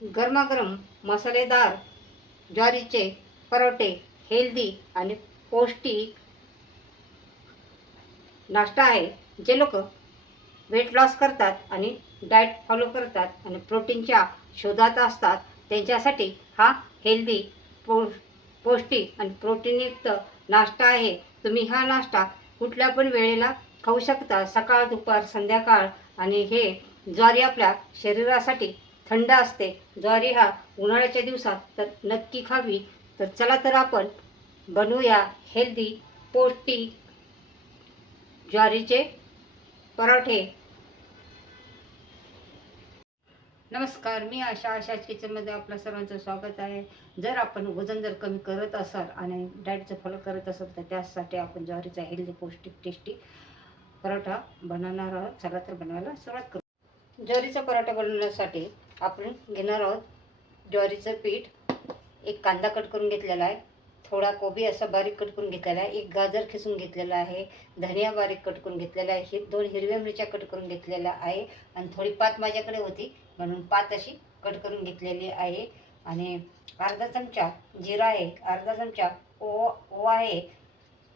गरमागरम मसालेदार ज्वारीचे परोठे हेल्दी आणि पौष्टिक नाश्ता आहे. जे लोक वेट लॉस करतात आणि डाएट फॉलो करतात आणि प्रोटीनच्या शोधात असतात त्यांच्यासाठी हा हेल्दी पौष्टिक आणि प्रोटीनयुक्त नाश्ता आहे. तुम्ही हा नाश्ता कुठल्या पण वेळेला खाऊ शकता, सकाळ दुपार संध्याकाळ. आणि हे ज्वारी आपल्या शरीरासाठी थंड असते. ज्वारी हा उन्हाळ्याच्या दिवसात तर नक्की खावी. तर चला तर आपण बनवूया हेल्दी पौष्टिक ज्वारीचे पराठे. नमस्कार, मी आशाच किचनमध्ये आपलं सर्वांचं स्वागत आहे. जर आपण वजन कमी करत असाल आणि डाएटचं फॉलो करत असाल तर त्यासाठी आपण ज्वारीचा हेल्दी पौष्टिक टेस्टी पराठा बनवणार आहोत. चला तर बनवायला सुरुवात करू. ज्वारीचा पराठा बनवण्यासाठी आपण घेणार आहोत ज्वारीचं पीठ. एक कांदा कट करून घेतलेला आहे, थोडा कोबी असा बारीक कट करून घेतलेला आहे, एक गाजर खिसून घेतलेला आहे, धनिया बारीक कट करून घेतलेला आहे, 2 हिरव्या मिरच्या कट करून घेतलेल्या आहे आणि थोडी पात माझ्याकडे होती म्हणून पात अशी कट करून घेतलेली आहे. आणि अर्धा चमचा जिरा आहे, अर्धा चमचा ओवा आहे,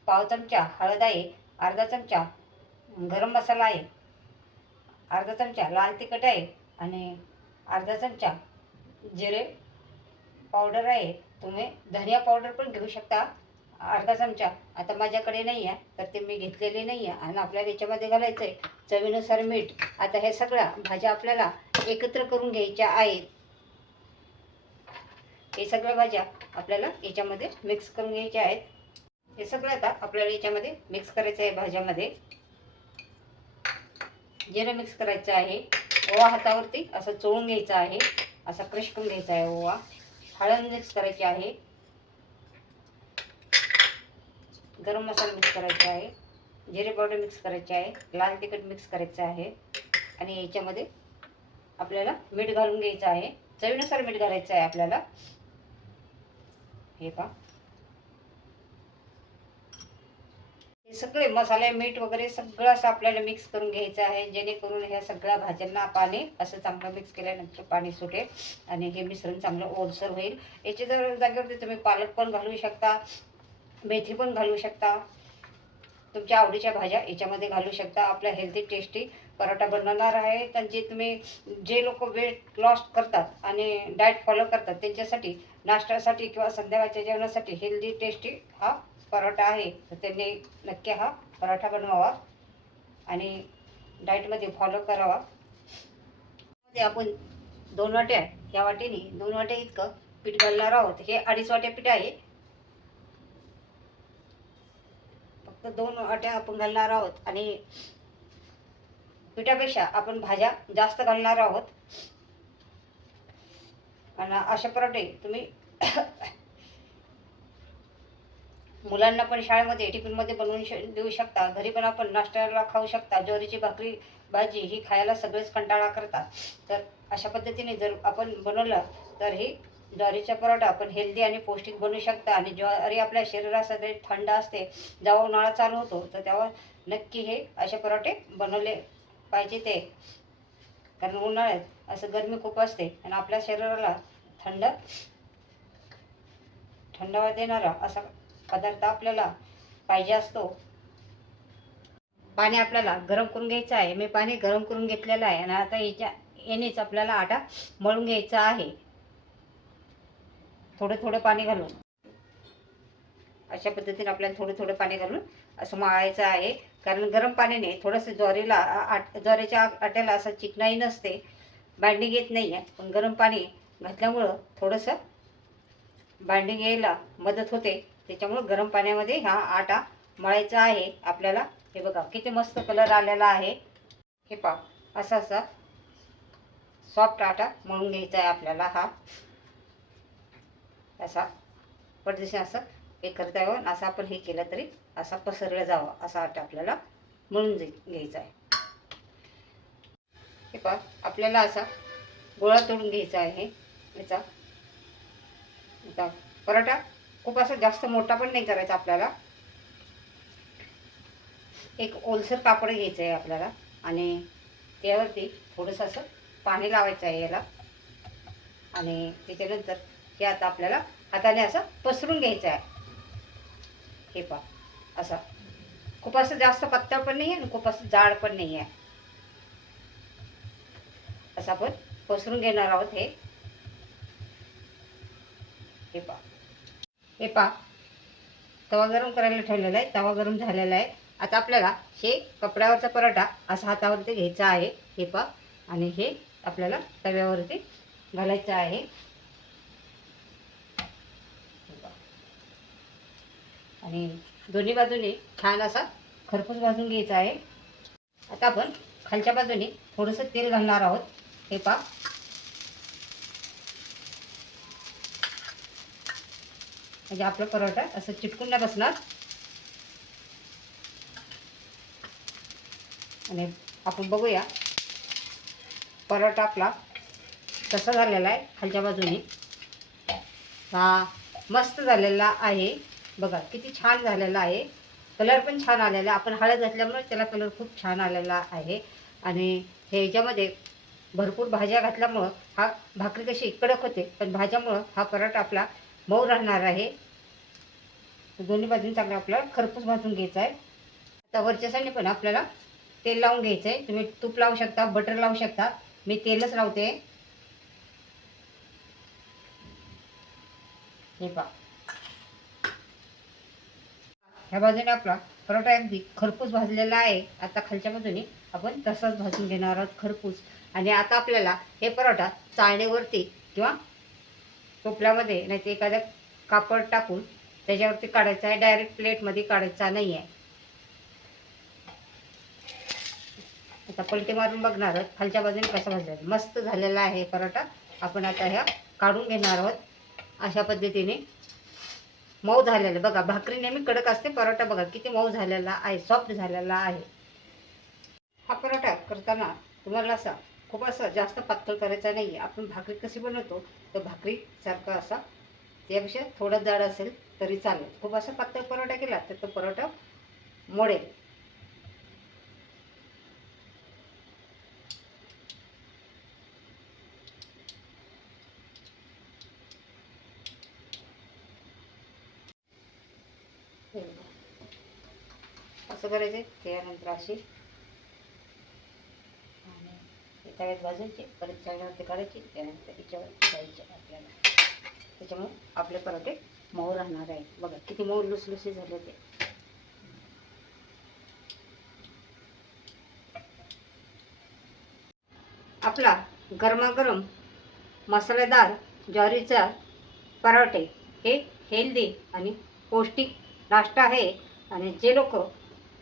पाव चमचा हळद आहे, अर्धा चमचा गरम मसाला आहे, अर्धा चमचा लाल तिखट आहे आणि अर्धा चमचा जिरे पावडर आहे. तुम्ही धनिया पावडर पण घेऊ शकता अर्धा चमचा. आता माझ्याकडे नाही आहे तर ते मी घेतलेले नाही आहे. आणि आपल्याला याच्यामध्ये घालायचं आहे चवीनुसार मीठ. आता हे सगळ्या भाज्या आपल्याला एकत्र करून घ्यायच्या आहेत. हे सगळ्या भाज्या आपल्याला याच्यामध्ये मिक्स करून घ्यायच्या आहेत. हे सगळं आता आपल्याला याच्यामध्ये मिक्स करायचं आहे. भाज्यामध्ये जिरे मिक्स करायचं आहे, ओवा हातावरती असं चोळून घ्यायचा आहे, असा क्रश करून घ्यायचा आहे ओवा. हळद मिक्स करायची आहे, गरम मसाला मिक्स करायचा आहे, जिरे पावडर मिक्स करायचे आहे, लाल तिखट मिक्स करायचं आहे आणि याच्यामध्ये आपल्याला मीठ घालून घ्यायचं आहे. चवीनुसार मीठ घालायचं आहे आपल्याला. हे पहा, हे सगळे मसाले मीठ वगैरे सगळं असं आपल्याला मिक्स करून घ्यायचं आहे, जेणेकरून ह्या सगळ्या भाज्यांना पाणी असं चांगलं मिक्स केल्यानंतर पाणी सुटेल आणि हे मिश्रण चांगलं ओलसर होईल. याच्या जर जागेवरती तुम्ही पालक पण घालू शकता, मेथी पण घालू शकता, तुमच्या आवडीच्या भाज्या याच्यामध्ये घालू शकता. आपला हेल्दी टेस्टी पराठा बनवणार आहे. त्यांचे तुम्ही जे लोक वेट लॉस करतात आणि डाएट फॉलो करतात त्यांच्यासाठी नाश्त्यासाठी किंवा संध्याकाळच्या जेवणासाठी हेल्दी टेस्टी हा पराठा आहे. तर त्यांनी नक्की हा पराठा बनवावा आणि डाएटमध्ये फॉलो करावा. ते आपण 2 वाट्या, या वाटीने 2 वाट्या इतकं पीठ घालणार आहोत. हे 2.5 वाट्या पीठ आहे, फक्त 2 वाट्या आपण घालणार आहोत. आणि पिठापेक्षा आपण भाज्या जास्त घालणार आहोत. आणि अशा पराठे तुम्ही मुलांना पण शाळेमध्ये टिफिनमध्ये बनवून देऊ शकता. घरी पण आपण नाश्त्याला खाऊ शकता. ज्वारीची भाकरी भाजी ही खायला सगळेच कंटाळा करतात. तर अशा पद्धतीने जर आपण बनवलं तर ही ज्वारीचा पराठा आपण हेल्दी आणि पौष्टिक बनवू शकता. आणि ज्वारी आपल्या शरीरासाठी थंड असते. जेव्हा उन्हाळा चालू होतो तर तेव्हा नक्की हे असे पराठे बनवले पाहिजे ते. कारण उन्हाळ्यात असं गरमी खूप असते आणि आपल्या शरीराला थंडावा देणारा असा पदार्थ आपल्याला पाहिजे असतो. पाणी आपल्याला गरम करून घ्यायचं आहे. मी पाणी गरम करून घेतलेलं आहे आणि आता यानेच आपल्याला आटा मळून घ्यायचा आहे. थोडं थोडं पाणी घालून अशा पद्धतीने आपल्याला थोडं थोडं पाणी घालून असं मळायचं आहे. कारण गरम पाण्याने थोडंसं ज्वारीच्या आट्याला असं चिकनाई नसते, बाइंडिंग येत नाही आहे. पण गरम पाणी घातल्यामुळं थोडंसं बाइंडिंग यायला मदत होते. त्याच्यामुळं गरम पाण्यामध्ये हा आटा मळायचा आहे आपल्याला. हे बघा किती मस्त कलर आलेला आहे. हे पहा, असा असा सॉफ्ट आटा मळून घ्यायचा आहे आपल्याला. हा असा पटदिशी असं हे करता यावं, असं आपण हे केलं तरी असा पसरला जावं असा आटा आपल्याला मळून घ्यायचा आहे. हे पहा, आपल्याला असा गोळा तोडून घ्यायचा आहे याचा. आता पराठा खूप असं जास्त मोठा पण नाही करायचा आपल्याला. एक ओलसर कापड घ्यायचं आहे आपल्याला आणि त्यावरती थोडंसं असं पाणी लावायचं आहे याला. आणि त्याच्यानंतर हे आता आपल्याला हाताने असं पसरून घ्यायचं आहे. हे पहा असं खूप असं जास्त पातळ पण नाही आहे आणि खूप असं जाड पण नाही आहे. असं आपण पसरून घेणार आहोत. हे पहा, हे पहा तवा गरम करायला ठेवलेला आहे. तवा गरम झालेला आहे. आता आपल्याला हे कपड्यावरचा पराठा असा हातावरती घ्यायचा आहे. हे पहा आणि हे आपल्याला तव्यावरती घालायचं आहे. आणि दोन्ही बाजूने छान असा खरपूस भाजून घ्यायचा आहे. आता आपण खालच्या बाजूने थोडंसं तेल घालणार आहोत. हे पहा म्हणजे आपला पराठा असं चिटकून नाही बसणार. आणि आपण बघूया पराठा आपला कसा झालेला आहे. खालच्या बाजूने हा मस्त झालेला आहे. बघा किती छान झालेला आहे. कलर पण छान आलेला आहे. आपण हळद घातल्यामुळे त्याला कलर खूप छान आलेला आहे. आणि ह्याच्यामध्ये भरपूर भाज्या घातल्यामुळं हा भाकरी कशी कडक होते, पण भाज्यामुळं हा पराठा आपला मऊ राहणार आहे. दोन्ही बाजून चांगला आपल्याला खरपूस भाजून घ्यायचा आहे. आता वरच्या साईडने पण आपल्याला तेल लावून घ्यायचं आहे. तुम्ही तूप लावू शकता, बटर लावू शकता. मी तेलच लावते. हे पहा ह्या बाजूने आपला परोठा अगदी खरपूस भाजलेला आहे. आता खालच्या बाजूने आपण तसाच भाजून घेणार आहोत खरपूस. आणि आता आपल्याला हे परोठा चाळणीवरती किंवा टोपल्यामध्ये नाही तर एखाद्या कापड टाकून त्याच्यावरती काढायचा आहे. डायरेक्ट प्लेटमध्ये काढायचा नाही आहे. आता पलटी मारून बघणार आहोत खालच्या बाजूने कसा भाजला. मस्त झालेला आहे परोठा. आपण आता ह्या काढून घेणार आहोत. अशा पद्धतीने मऊ झालेला बघा. भाकरी नेहमी कडक असते, परोठा बघा किती मऊ झालेला आहे, सॉफ्ट झालेला आहे. हा परोठा करताना तुम्हाला असा खूप असा जास्त पातळ करायचा नाही आहे. आपण भाकरी कशी बनवतो तर भाकरीसारखा असा, त्यापेक्षा थोडं जाड असेल तरी चालेल. खूप असा पातळ परोठा केला तर तो परोठा मोडेल. असं करायचं. त्यानंतर अशी तव्यात भाजायची, परत चाळणीवरती काढायची, त्यानंतर याच्यावर ठेवायचे आपल्याला. त्याच्यामुळे आपले पराठे मऊ राहणार आहे. बघा किती मऊ लुसलुसे झाले ते. आपला गरमागरम मसालेदार ज्वारीचा पराठे हे हेल्दी आणि पौष्टिक नाश्ता आहे. आणि जे लोक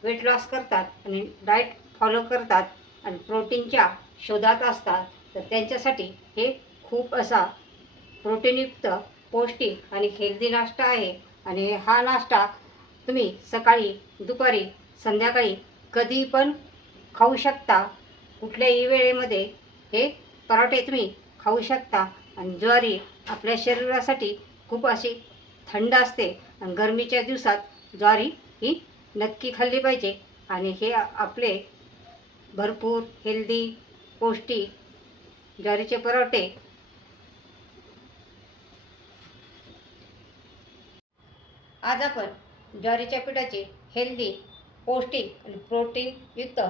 वेट लॉस करतात आणि डाएट फॉलो करतात आणि प्रोटीनच्या शोधात असतात तर त्यांच्यासाठी हे खूप असा प्रोटीनयुक्त पौष्टिक आणि हेल्दी नाश्ता आहे. आणि हा नाश्ता तुम्ही सकाळी, दुपारी, संध्याकाळी कधी पण खाऊ शकता. कुठल्याही वेळेमध्ये हे पराठे तुम्ही खाऊ शकता. आणि ज्वारी आपल्या शरीरासाठी खूप अशी थंड असते आणि गरमीच्या दिवसात ज्वारी ही नक्की खाल्ली पाहिजे. आणि हे आपले भरपूर हेल्दी पौष्टिक ज्वारीचे परोठे आज आपण ज्वारीच्या पिठाचे हेल्दी पौष्टिक आणि प्रोटीनयुक्त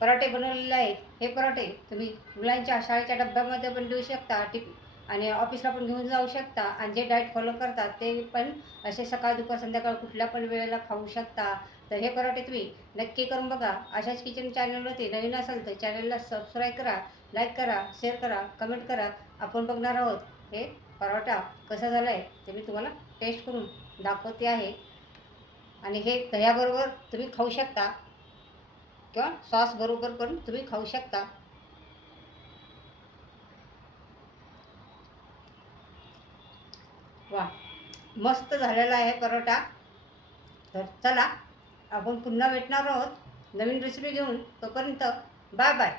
पराठे बनवलेले आहेत. हे पराठे तुम्ही मुलांच्या शाळेच्या डब्यामध्ये पण देऊ शकता, आणि ऑफिसला पण घेऊन जाऊ शकता. आणि जे डाएट फॉलो करतात ते पण असे सकाळ, दुपार, संध्याकाळ कुठल्या पण वेळेला खाऊ शकता. तर हे पराठे तुम्ही नक्की करून बघा. आशाच किचन चॅनलवरती नवीन असाल तर चॅनलला सबस्क्राईब करा, लाईक करा, शेअर करा, कमेंट करा. आपण बघणार आहोत हे पराठा कसा झाला आहे ते मी तुम्हाला टेस्ट करून दाखवते आहे. आणि हे दह्याबरोबर तुम्ही खाऊ शकता किंवा सॉस बरोबर पण तुम्ही खाऊ शकता. वा मस्त झालेला आहे परोठा. तर चला आपण पुन्हा भेटणार आहोत नवीन रेसिपी घेऊन. तोपर्यंत बाय बाय.